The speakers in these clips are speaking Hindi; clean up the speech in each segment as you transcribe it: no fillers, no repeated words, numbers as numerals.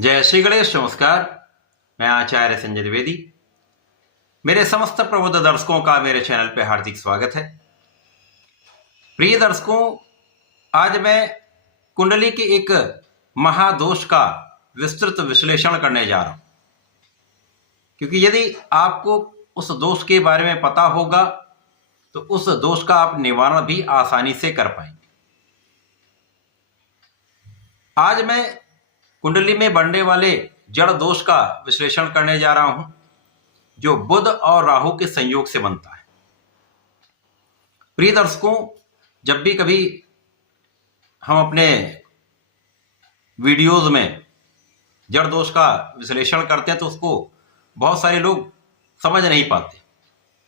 जय श्री गणेश। नमस्कार, मैं आचार्य संजय द्विवेदी। मेरे समस्त प्रबुद्ध दर्शकों का मेरे चैनल पे हार्दिक स्वागत है। प्रिय दर्शकों, आज मैं कुंडली के एक महादोष का विस्तृत विश्लेषण करने जा रहा हूं, क्योंकि यदि आपको उस दोष के बारे में पता होगा तो उस दोष का आप निवारण भी आसानी से कर पाएंगे। आज मैं कुंडली में बनने वाले जड़ दोष का विश्लेषण करने जा रहा हूं, जो बुध और राहु के संयोग से बनता है। प्रिय दर्शकों, जब भी कभी हम अपने वीडियोज में जड़ दोष का विश्लेषण करते हैं तो उसको बहुत सारे लोग समझ नहीं पाते,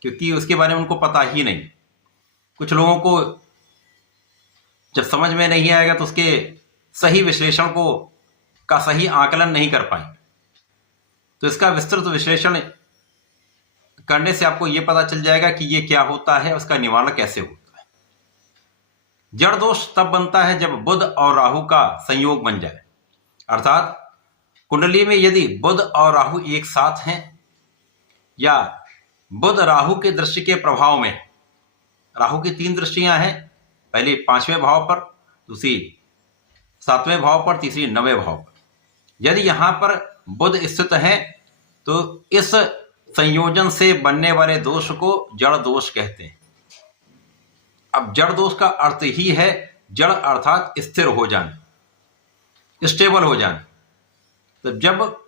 क्योंकि उसके बारे में उनको पता ही नहीं। कुछ लोगों को जब समझ में नहीं आएगा तो उसके सही विश्लेषण का सही आकलन नहीं कर पाएंगे। तो इसका विस्तृत विश्लेषण करने से आपको यह पता चल जाएगा कि यह क्या होता है, उसका निवारण कैसे होता है। जड़ दोष तब बनता है जब बुध और राहु का संयोग बन जाए, अर्थात कुंडली में यदि बुध और राहु एक साथ हैं या बुध राहु के दृष्टि के प्रभाव में, राहु की 3 दृष्टियां हैं, पहली 5वें भाव पर, दूसरी 7वें भाव पर, तीसरी 9वें भाव पर। यदि यहां पर बुध स्थित है तो इस संयोजन से बनने वाले दोष को जड़ दोष कहते हैं। अब जड़ दोष का अर्थ ही है जड़, अर्थात स्थिर हो जाना, स्टेबल हो जाना। तो जब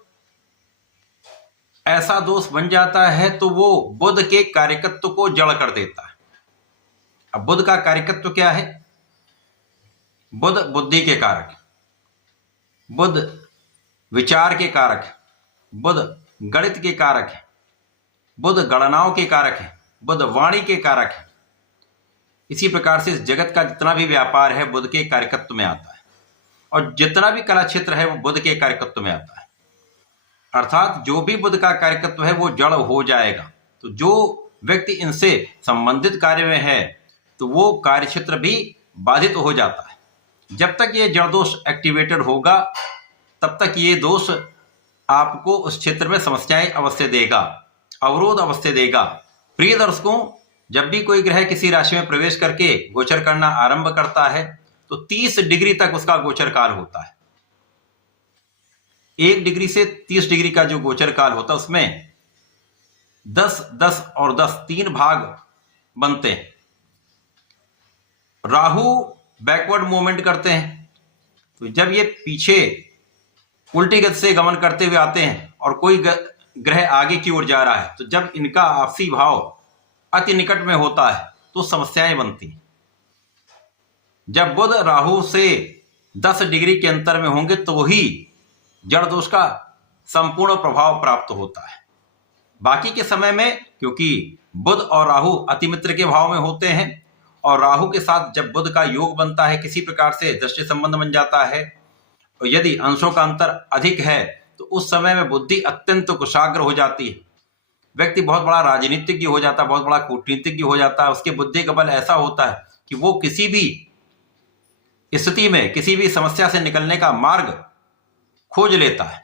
ऐसा दोष बन जाता है तो वो बुध के कार्यकत्व को जड़ कर देता है। अब बुध का कार्यकत्व क्या है? बुध बुद्धि के कारक है, बुध विचार के कारक है, बुध गणित के कारक है, बुध गणनाओं के कारक है, बुध वाणी के कारक है। इसी प्रकार से इस जगत का जितना भी व्यापार है बुध के कार्यकत्व में आता है, और जितना भी कला क्षेत्र है वो बुध के कार्यकत्व में आता है। अर्थात जो भी बुध का कार्यकत्व है वो जड़ हो जाएगा। तो जो व्यक्ति इनसे संबंधित कार्य में है तो वो कार्य क्षेत्र भी बाधित हो जाता है। जब तक ये जड़ दोष एक्टिवेटेड होगा तब तक ये दोष आपको उस क्षेत्र में समस्याएं अवश्य देगा, अवरोध अवश्य देगा। प्रिय दर्शकों, जब भी कोई ग्रह किसी राशि में प्रवेश करके गोचर करना आरंभ करता है तो 30 डिग्री तक उसका गोचर काल होता है। 1 डिग्री से 30 डिग्री का जो गोचर काल होता है उसमें 10, 10 और 10 3 भाग बनते हैं। राहु बैकवर्ड मूवमेंट करते हैं, तो जब ये पीछे उल्टी गति से गमन करते हुए आते हैं और कोई ग्रह आगे की ओर जा रहा है, तो जब इनका आपसी भाव अति निकट में होता है तो समस्याएं बनती हैं। जब बुध राहु से 10 डिग्री के अंतर में होंगे तो ही जड़ दोष का संपूर्ण प्रभाव प्राप्त होता है। बाकी के समय में, क्योंकि बुध और राहु अति मित्र के भाव में होते हैं और राहु के साथ जब बुध का योग बनता है, किसी प्रकार से दृष्टि संबंध बन जाता है, और यदि अंशों का अंतर अधिक है तो उस समय में बुद्धि अत्यंत कुशाग्र हो जाती है। व्यक्ति बहुत बड़ा राजनीतिज्ञ हो जाता है, बहुत बड़ा कूटनीतिज्ञ हो जाता है। उसके बुद्धि का बल ऐसा होता है कि वो किसी भी स्थिति में किसी भी समस्या से निकलने का मार्ग खोज लेता है।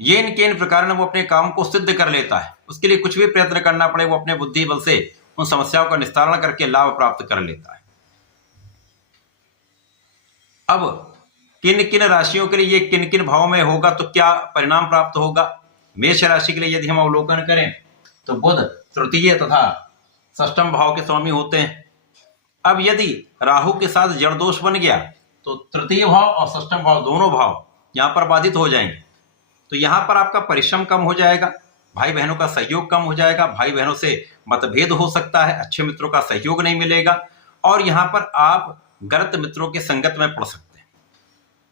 येन केन प्रकार वो अपने काम को सिद्ध कर लेता है। उसके लिए कुछ भी प्रयत्न करना पड़े वो अपने बुद्धि बल से उन समस्याओं का निस्तारण करके लाभ प्राप्त कर लेता है। अब किन किन राशियों के लिए ये किन किन भाव में होगा तो क्या परिणाम प्राप्त होगा? मेष राशि के लिए यदि हम अवलोकन करें तो बुध तृतीय तथा 6ष्टम भाव के स्वामी होते हैं। अब यदि राहु के साथ जड़ दोष बन गया तो तृतीय भाव और 6ष्टम भाव, दोनों भाव यहां पर बाधित हो जाएंगे। तो यहां पर आपका परिश्रम कम हो जाएगा, भाई बहनों का सहयोग कम हो जाएगा, भाई बहनों से मतभेद हो सकता है, अच्छे मित्रों का सहयोग नहीं मिलेगा, और यहां पर आप गलत मित्रों के संगत में पड़ सकते हैं।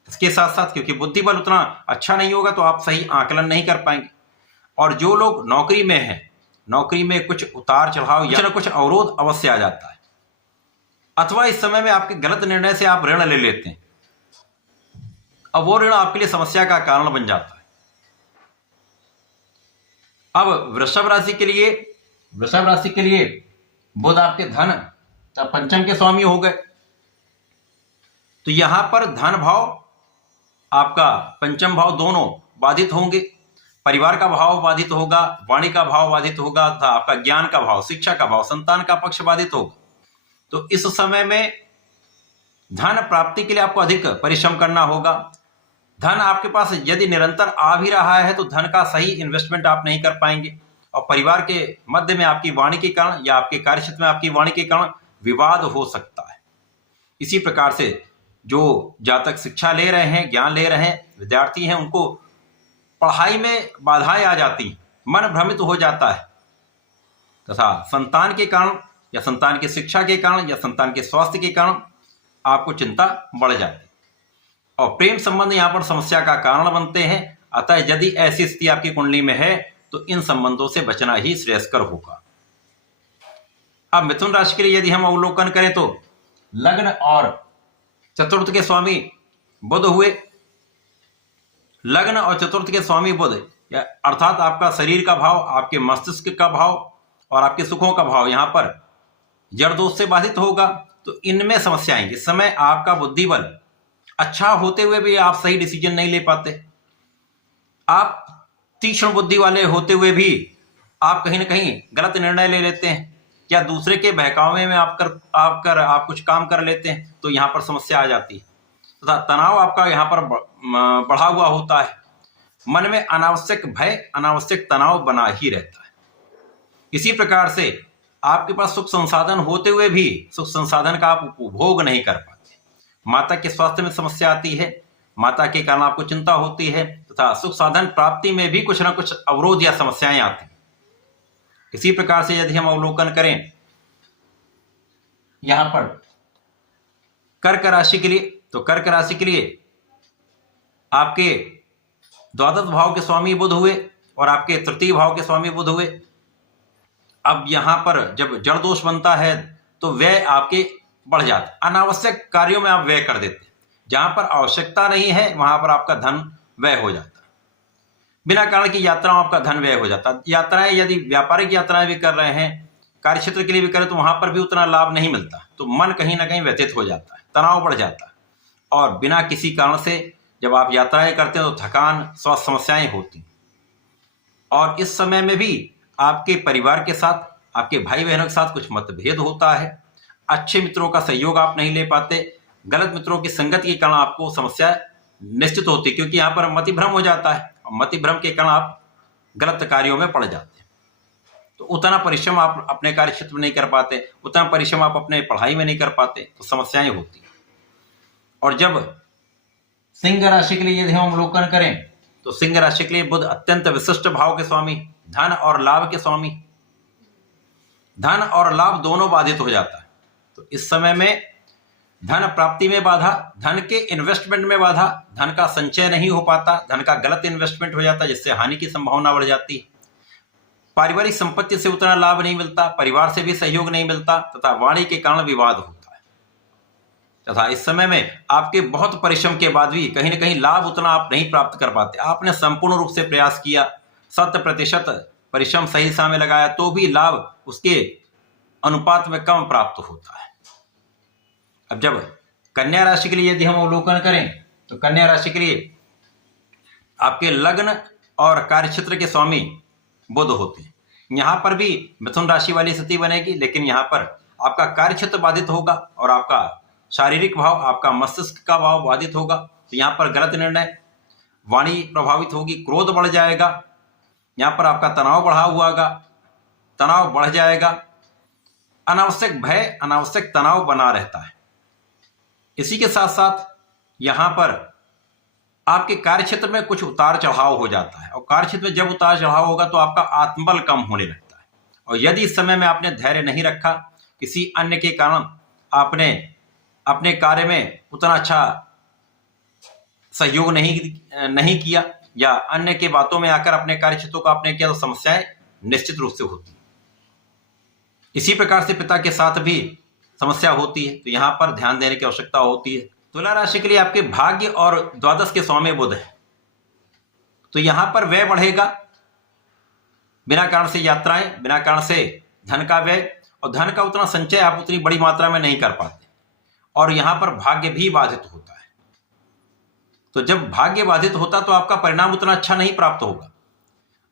इसके साथ साथ क्योंकि बुद्धि बल उतना अच्छा नहीं होगा तो आप सही आकलन नहीं कर पाएंगे। और जो लोग नौकरी में हैं, नौकरी में कुछ उतार चढ़ाव या कुछ अवरोध अवश्य आ जाता है, अथवा इस समय में आपके गलत निर्णय से आप ऋण ले लेते हैं, अब वो ऋण आपके लिए समस्या का कारण बन जाता है। अब वृषभ राशि के लिए बुध आपके धन पंचम के स्वामी हो गए, तो यहां पर धन भाव आपका पंचम भाव दोनों बाधित होंगे। परिवार का भाव बाधित होगा, वाणी का भाव बाधित होगा तथा आपका ज्ञान का भाव, शिक्षा का भाव, संतान का पक्ष बाधित होगा। तो इस समय में धन प्राप्ति के लिए आपको अधिक परिश्रम करना होगा। धन आपके पास यदि निरंतर आ भी रहा है तो धन का सही इन्वेस्टमेंट आप नहीं कर पाएंगे, और परिवार के मध्य में आपकी वाणी के कारण या आपके कार्यक्षेत्र में आपकी वाणी के कारण विवाद हो सकता है। इसी प्रकार से जो जातक शिक्षा ले रहे हैं, ज्ञान ले रहे हैं, विद्यार्थी हैं, उनको पढ़ाई में बाधाएं आ जाती हैं, मन भ्रमित हो जाता है तथा संतान के कारण या संतान की शिक्षा के कारण या संतान के स्वास्थ्य के कारण आपको चिंता बढ़ जाती है, और प्रेम संबंध यहाँ पर समस्या का कारण बनते हैं। अतः यदि ऐसी स्थिति आपकी कुंडली में है तो इन संबंधों से बचना ही श्रेयस्कर होगा। अब मिथुन राशि के लिए यदि हम अवलोकन करें तो लग्न और चतुर्थ के स्वामी बुध हुए। लग्न और चतुर्थ के स्वामी बुध अर्थात आपका शरीर का भाव, आपके मस्तिष्क का भाव और आपके सुखों का भाव यहाँ पर जड़ दोष से बाधित होगा। तो इनमें समस्या आएंगी। इस समय आपका बुद्धि बल अच्छा होते हुए भी आप सही डिसीजन नहीं ले पाते। आप तीक्ष्ण बुद्धि वाले होते हुए भी आप कहीं ना कहीं गलत निर्णय ले लेते हैं, या दूसरे के बहकावे में आप कुछ काम कर लेते हैं, तो यहाँ पर समस्या आ जाती है तथा तनाव आपका यहाँ पर बढ़ा हुआ होता है। मन में अनावश्यक भय, अनावश्यक तनाव बना ही रहता है। इसी प्रकार से आपके पास सुख संसाधन होते हुए भी सुख संसाधन का आप उपभोग नहीं कर पाते। माता के स्वास्थ्य में समस्या आती है, माता के कारण आपको चिंता होती है तथा सुख साधन प्राप्ति में भी कुछ ना कुछ अवरोध या समस्याएं आती हैं। इसी प्रकार से यदि हम अवलोकन करें यहां पर कर्क राशि के लिए, तो कर्क राशि के लिए आपके द्वादश भाव के स्वामी बुध हुए और आपके तृतीय भाव के स्वामी बुध हुए। अब यहां पर जब जड़ दोष बनता है तो व्यय आपके बढ़ जाता है। अनावश्यक कार्यों में आप व्यय कर देते हैं, जहां पर आवश्यकता नहीं है वहां पर आपका धन व्यय हो जाता है। बिना कारण की यात्राओं आपका धन व्यय हो जाता है। यात्राएं यदि व्यापारिक यात्राएं भी कर रहे हैं, कार्य क्षेत्र के लिए भी करें, तो वहां पर भी उतना लाभ नहीं मिलता, तो मन कहीं ना कहीं व्यतीत हो जाता है, तनाव बढ़ जाता है। और बिना किसी कारण से जब आप यात्राएं करते हैं तो थकान, स्वास्थ्य समस्याएं होती। और इस समय में भी आपके परिवार के साथ, आपके भाई बहनों के साथ कुछ मतभेद होता है। अच्छे मित्रों का सहयोग आप नहीं ले पाते, गलत मित्रों की संगत के कारण आपको समस्या निश्चित होती, क्योंकि यहाँ पर मतिभ्रम हो जाता है। मतिभ्रम के कारण आप गलत कार्यों में पड़ जाते हैं, तो उतना परिश्रम आप अपने कार्य क्षेत्र में नहीं कर पाते, उतना परिश्रम आप अपने पढ़ाई में नहीं कर पाते, तो समस्याएं होती। और जब सिंह राशि के लिए यदि हम अवलोकन करें तो सिंह राशि के लिए बुध अत्यंत विशिष्ट भाव के स्वामी, धन और लाभ के स्वामी, धन और लाभ दोनों बाधित हो जाता है। तो इस समय में धन प्राप्ति में बाधा, धन के इन्वेस्टमेंट में बाधा, धन का संचय नहीं हो पाता, धन का गलत इन्वेस्टमेंट हो जाता है जिससे हानि की संभावना बढ़ जाती है। पारिवारिक संपत्ति से उतना लाभ नहीं मिलता, परिवार से भी सहयोग नहीं मिलता तथा वाणी के कारण विवाद होता है। तथा इस समय में आपके बहुत परिश्रम के बाद भी कहीं ना कहीं लाभ उतना आप नहीं प्राप्त कर पाते। आपने संपूर्ण रूप से प्रयास किया, 100% परिश्रम सही दिशा में लगाया, तो भी लाभ उसके अनुपात में कम प्राप्त होता है। अब जब कन्या राशि के लिए यदि हम अवलोकन करें तो कन्या राशि के लिए आपके लग्न और कार्यक्षेत्र के स्वामी बुध होते हैं। यहां पर भी मिथुन राशि वाली स्थिति बनेगी, लेकिन यहां पर आपका कार्यक्षेत्र बाधित होगा और आपका शारीरिक भाव, आपका मस्तिष्क का भाव बाधित होगा। तो यहां पर गलत निर्णय, वाणी प्रभावित होगी, क्रोध बढ़ जाएगा, यहां पर आपका तनाव बढ़ा हुआ, तनाव बढ़ जाएगा, अनावश्यक भय, अनावश्यक तनाव बना रहता है। इसी के साथ साथ यहां पर आपके कार्यक्षेत्र में कुछ उतार चढ़ाव हो जाता है, और कार्यक्षेत्र में जब उतार चढ़ाव होगा तो आपका आत्मबल कम होने लगता है। और यदि इस समय में आपने धैर्य नहीं रखा, किसी अन्य के कारण आपने अपने कार्य में उतना अच्छा सहयोग नहीं किया, या अन्य के बातों में आकर अपने कार्यक्षेत्रों का आपने किया, तो समस्याएं निश्चित रूप से होती। इसी प्रकार से पिता के साथ भी समस्या होती है, तो यहां पर ध्यान देने की आवश्यकता होती है। तुला राशि के लिए आपके भाग्य और द्वादश के स्वामी बुध है, तो यहां पर व्यय बढ़ेगा, बिना कारण से यात्राएं, बिना कारण से धन का व्यय, और धन का उतना संचय आप उतनी बड़ी मात्रा में नहीं कर पाते, और यहां पर भाग्य भी बाधित होता है। तो जब भाग्य बाधित होता तो आपका परिणाम उतना अच्छा नहीं प्राप्त होगा।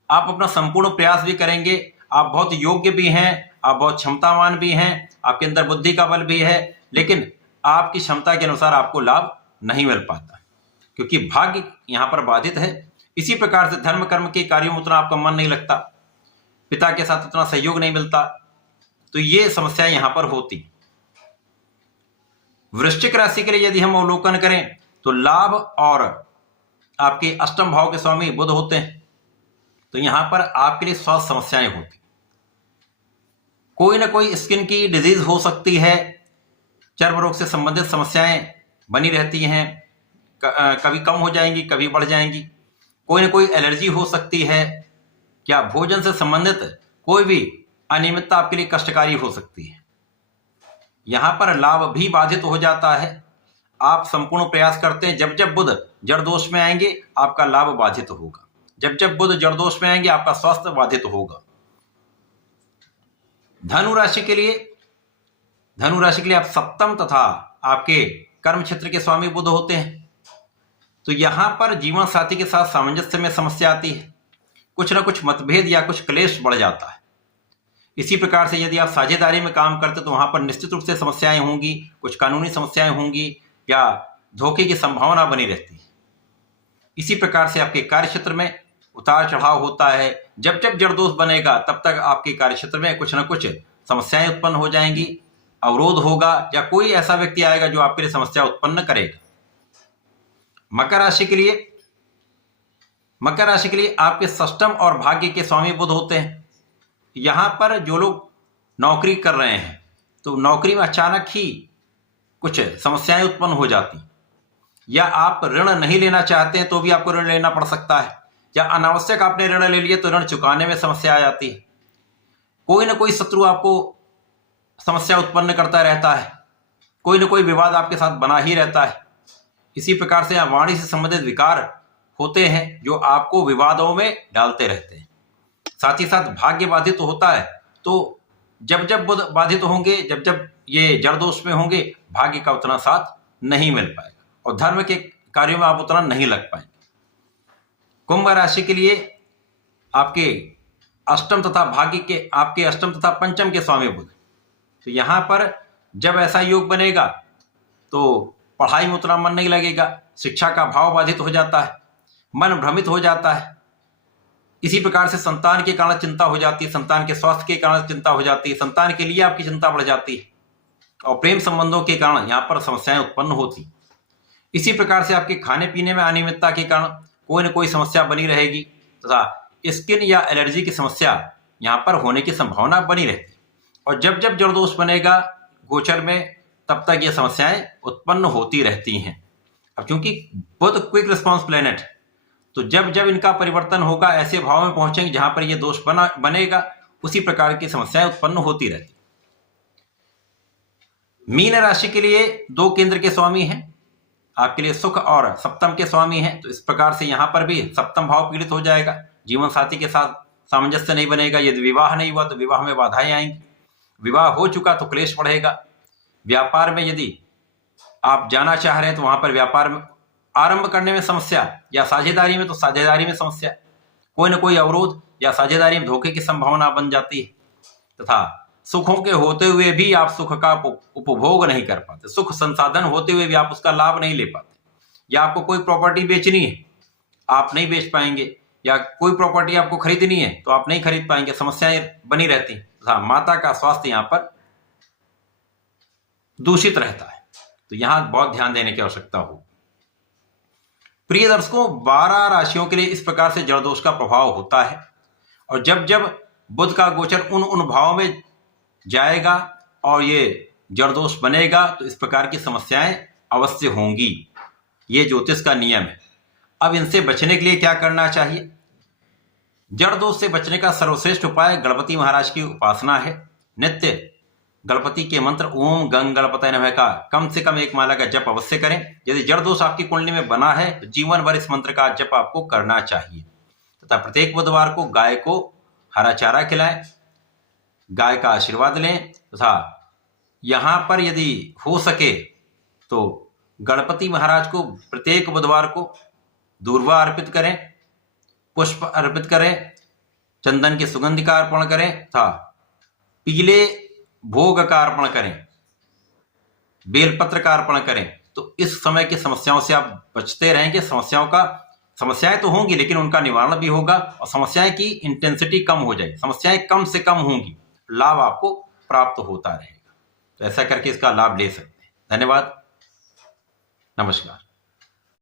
आप अपना संपूर्ण प्रयास भी करेंगे, आप बहुत योग्य भी हैं, आप बहुत क्षमतावान भी हैं, आपके अंदर बुद्धि का बल भी है, लेकिन आपकी क्षमता के अनुसार आपको लाभ नहीं मिल पाता, क्योंकि भाग्य यहाँ पर बाधित है। इसी प्रकार से धर्म कर्म के कार्यों में उतना आपका मन नहीं लगता, पिता के साथ उतना सहयोग नहीं मिलता, तो ये समस्याएं यहाँ पर होती। वृश्चिक राशि के लिए यदि हम अवलोकन करें तो लाभ और आपके अष्टम भाव के स्वामी बुध होते हैं, तो यहां पर आपके लिए स्वास्थ्य समस्याएं होती, कोई ना कोई स्किन की डिजीज हो सकती है, चर्म रोग से संबंधित समस्याएं बनी रहती हैं, कभी कम हो जाएंगी कभी बढ़ जाएंगी, कोई ना कोई एलर्जी हो सकती है, क्या भोजन से संबंधित कोई भी अनियमितता आपके लिए कष्टकारी हो सकती है। यहां पर लाभ भी बाधित हो जाता है। आप संपूर्ण प्रयास करते हैं, जब जब बुध जड़ दोष में आएंगे आपका लाभ बाधित होगा, जब जब बुध जड़ दोष में आएंगे आपका स्वास्थ्य बाधित होगा। धनु राशि के लिए आप सप्तम तथा आपके कर्म क्षेत्र के स्वामी बुध होते हैं, तो यहां पर जीवन साथी के साथ सामंजस्य में समस्या आती है, कुछ ना कुछ मतभेद या कुछ क्लेश बढ़ जाता है। इसी प्रकार से यदि आप साझेदारी में काम करते तो वहां पर निश्चित रूप से समस्याएं होंगी, कुछ कानूनी समस्याएं होंगी या धोखे की संभावना बनी रहती है। इसी प्रकार से आपके कार्य क्षेत्र में उतार चढ़ाव होता है। जब जब जड़ दोष बनेगा तब तक आपके कार्य क्षेत्र में कुछ न कुछ समस्याएं उत्पन्न हो जाएंगी, अवरोध होगा या कोई ऐसा व्यक्ति आएगा जो आपके लिए समस्या उत्पन्न करेगा। मकर राशि के लिए आपके षष्टम और भाग्य के स्वामी बुध होते हैं। यहां पर जो लोग नौकरी कर रहे हैं तो नौकरी में अचानक ही कुछ समस्याएं उत्पन्न हो जाती, या आप ऋण नहीं लेना चाहते हैं तो भी आपको ऋण लेना पड़ सकता है, या अनावश्यक आपने ऋण ले लिए तो ऋण चुकाने में समस्या आ जाती है। कोई ना कोई शत्रु आपको समस्या उत्पन्न करता रहता है, कोई ना कोई विवाद आपके साथ बना ही रहता है। इसी प्रकार से वाणी से संबंधित विकार होते हैं जो आपको विवादों में डालते रहते हैं। साथ ही साथ भाग्य बाधित होता है, तो जब जब बुध बाधित होंगे, जब जब ये जड़ दोष में होंगे, भाग्य का उतना साथ नहीं मिल पाएगा और धर्म के कार्यों में आप उतना नहीं लग पाएंगे। कुंभ राशि के लिए आपके अष्टम तथा आपके अष्टम तथा पंचम के स्वामी बुध, तो यहां पर जब ऐसा योग बनेगा तो पढ़ाई में उतना मन नहीं लगेगा, शिक्षा का भाव बाधित हो जाता है, मन भ्रमित हो जाता है। इसी प्रकार से संतान के कारण चिंता हो जाती है, संतान के स्वास्थ्य के कारण चिंता हो जाती है, संतान के लिए आपकी चिंता बढ़ जाती है और प्रेम संबंधों के कारण यहाँ पर समस्याएं उत्पन्न होती। इसी प्रकार से आपके खाने पीने में अनियमितता के कारण कोई न कोई समस्या बनी रहेगी तथा स्किन या एलर्जी की समस्या यहाँ पर होने की संभावना बनी रहती। और जब जब जड़ दोष बनेगा गोचर में तब तक ये समस्याएं उत्पन्न होती रहती हैं। अब क्योंकि बुध क्विक रिस्पॉन्स प्लेनेट, तो जब जब इनका परिवर्तन होगा ऐसे भाव में पहुंचेंगे जहां पर ये दोष बनेगा, उसी प्रकार की समस्याएं उत्पन्न होती रहती। मीन राशि के लिए 2 केंद्र के स्वामी हैं, आपके लिए सुख और सप्तम के स्वामी हैं, तो इस प्रकार से यहां पर भी सप्तम भाव पीड़ित हो जाएगा, जीवन साथी के साथ सामंजस्य नहीं बनेगा, यदि विवाह नहीं हुआ तो विवाह में बाधाएं आएंगी, विवाह हो चुका तो क्लेश बढ़ेगा। व्यापार में यदि आप जाना चाह रहे हैं तो वहां पर व्यापार में आरंभ करने में समस्या, या साझेदारी में तो साझेदारी में समस्या, कोई ना कोई अवरोध या साझेदारी में धोखे की संभावना बन जाती है तथा सुखों के होते हुए भी आप सुख का उपभोग नहीं कर पाते, सुख संसाधन होते हुए भी आप उसका लाभ नहीं ले पाते, या आपको कोई प्रॉपर्टी बेचनी है आप नहीं बेच पाएंगे, या कोई प्रॉपर्टी आपको खरीदनी है तो आप नहीं खरीद पाएंगे, समस्याएं बनी रहती तथा माता का स्वास्थ्य यहाँ पर दूषित रहता है, तो यहां बहुत ध्यान देने की आवश्यकता हो। प्रिय दर्शकों, 12 राशियों के लिए इस प्रकार से जड़ दोष का प्रभाव होता है और जब जब बुध का गोचर उन भावों में जाएगा और ये जड़ दोष बनेगा तो इस प्रकार की समस्याएं अवश्य होंगी। ये ज्योतिष का नियम है। अब इनसे बचने के लिए क्या करना चाहिए? जड़ दोष से बचने का सर्वश्रेष्ठ उपाय गणपति महाराज की उपासना है। नित्य गणपति के मंत्र ओम गंग गणपतये नमः का कम से कम 1 माला का जप अवश्य करें। यदि जड़ दोष आपकी कुंडली में बना है तो जीवन भर इस मंत्र का जप आपको करना चाहिए तथा प्रत्येक बुधवार को गाय को हरा चारा खिलाएं, गाय का आशीर्वाद लें तथा यहाँ पर यदि हो सके तो गणपति महाराज को प्रत्येक बुधवार को दूर्वा अर्पित करें, पुष्प अर्पित करें, चंदन की सुगंध का अर्पण करें तथा पीले भोग का अर्पण करें, बेलपत्र का अर्पण करें, तो इस समय की समस्याओं से आप बचते रहेंगे। समस्याएं तो होंगी लेकिन उनका निवारण भी होगा और समस्याएं की इंटेंसिटी कम हो जाएगी, समस्याएं कम से कम होंगी, लाभ आपको प्राप्त होता रहेगा। तो ऐसा करके इसका लाभ ले सकते हैं। धन्यवाद, नमस्कार।